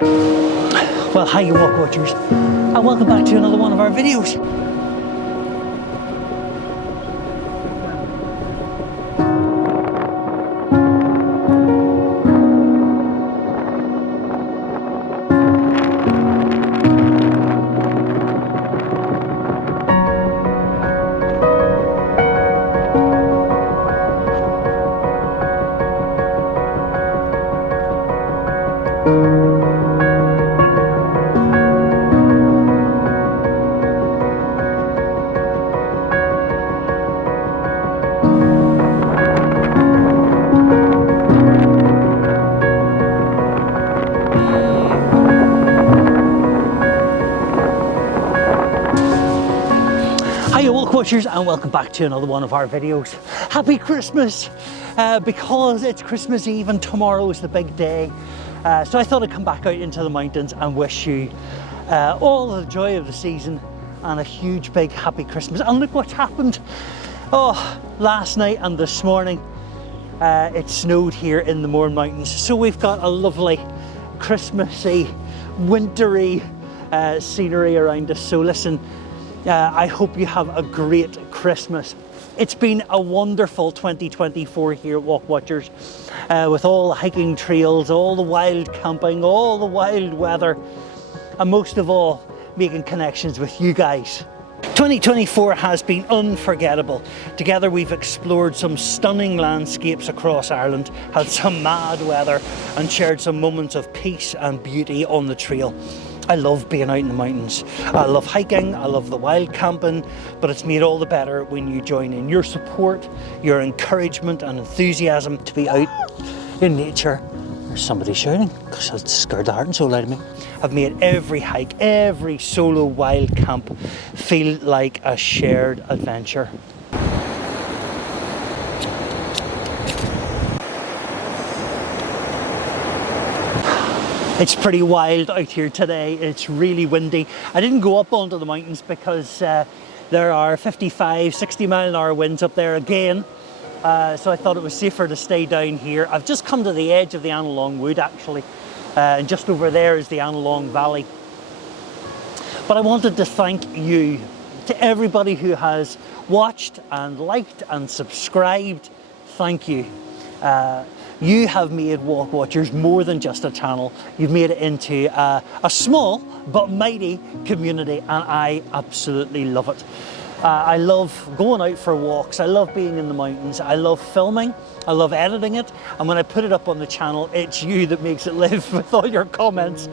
Well, hi you Walkwatchers, and welcome back to another one of our videos. Hiya Walkwatchers, and welcome back to another one of our videos. Happy Christmas! Because it's Christmas Eve and tomorrow is the big day, so I thought I'd come back out into the mountains and wish you all the joy of the season and a huge big happy Christmas. And look what's happened. Oh, last night and this morning it snowed here in the Mourne Mountains, so we've got a lovely Christmassy, wintry scenery around us. So listen, I hope you have a great Christmas. It's been a wonderful 2024 here at Walkwatchers, with all the hiking trails, all the wild camping, all the wild weather, and most of all, making connections with you guys. 2024 has been unforgettable. Together we've explored some stunning landscapes across Ireland, had some mad weather, and shared some moments of peace and beauty on the trail. I love being out in the mountains. I love hiking, I love the wild camping, but it's made all the better when you join in. Your support, your encouragement and enthusiasm to be out in nature. There's somebody shouting, because it scared the heart and soul out of me. I've made every hike, every solo wild camp feel like a shared adventure. It's pretty wild out here today. It's really windy. I didn't go up onto the mountains because there are 55, 60 mile an hour winds up there again. So I thought it was safer to stay down here. I've just come to the edge of the Annalong Wood actually. And just over there is the Annalong Valley. But I wanted to thank you, to everybody who has watched and liked and subscribed. Thank you. You have made Walkwatchers more than just a channel. You've made it into a small but mighty community, and I absolutely love it. I love going out for walks, I love being in the mountains, I love filming, I love editing it, and when I put it up on the channel, it's you that makes it live with all your comments,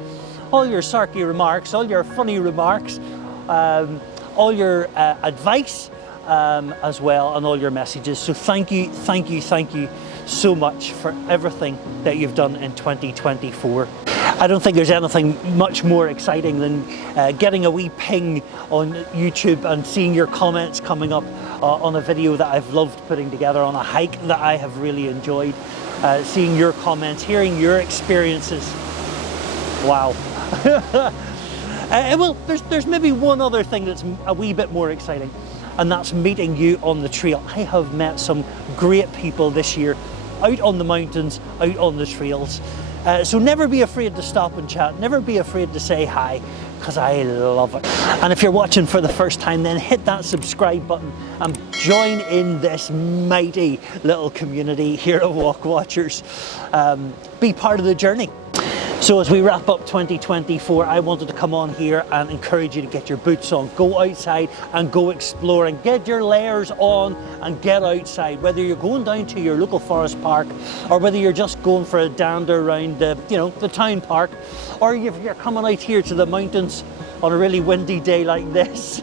all your sarky remarks, all your funny remarks, all your advice as well, and all your messages. So thank you, thank you, thank you so much for everything that you've done in 2024. I don't think there's anything much more exciting than getting a wee ping on YouTube and seeing your comments coming up on a video that I've loved putting together, on a hike that I have really enjoyed. Seeing your comments, hearing your experiences. Wow. Well, there's maybe one other thing that's a wee bit more exciting, and that's meeting you on the trail. I have met some great people this year, out on the mountains, out on the trails. So never be afraid to stop and chat, never be afraid to say hi, because I love it. And if you're watching for the first time, then hit that subscribe button and join in this mighty little community here at Walkwatchers. Be part of the journey. So as we wrap up 2024, I wanted to come on here and encourage you to get your boots on, go outside and go exploring, get your layers on and get outside. Whether you're going down to your local forest park, or whether you're just going for a dander around the town park, or if you're coming out here to the mountains on a really windy day like this,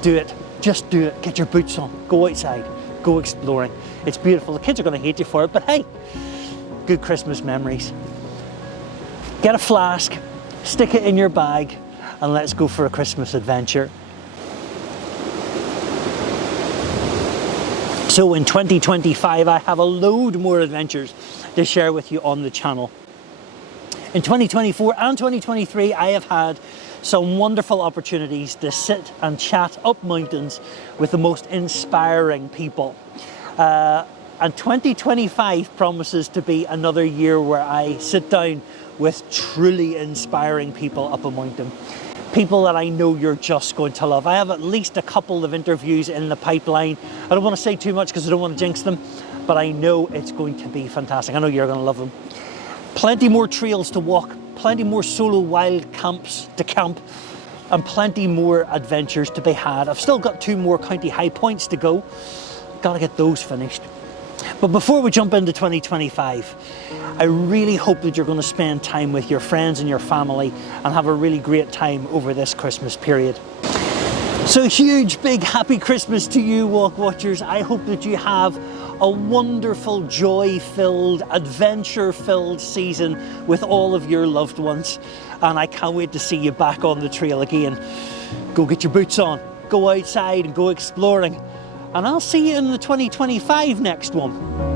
do it, just do it. Get your boots on, go outside, go exploring. It's beautiful. The kids are going to hate you for it, but hey, good Christmas memories. Get a flask, stick it in your bag, and let's go for a Christmas adventure. So in 2025, I have a load more adventures to share with you on the channel. In 2024 and 2023, I have had some wonderful opportunities to sit and chat up mountains with the most inspiring people. And 2025 promises to be another year where I sit down with truly inspiring people up a mountain. People that I know you're just going to love. I have at least a couple of interviews in the pipeline. I don't want to say too much because I don't want to jinx them, but I know it's going to be fantastic. I know you're going to love them. Plenty more trails to walk, plenty more solo wild camps to camp, and plenty more adventures to be had. I've still got 2 more county high points to go. Gotta get those finished. But before we jump into 2025, I really hope that you're going to spend time with your friends and your family and have a really great time over this Christmas period. So huge, big, happy Christmas to you, Walkwatchers. I hope that you have a wonderful, joy-filled, adventure-filled season with all of your loved ones. And I can't wait to see you back on the trail again. Go get your boots on, go outside and go exploring. And I'll see you in the 2025 next one.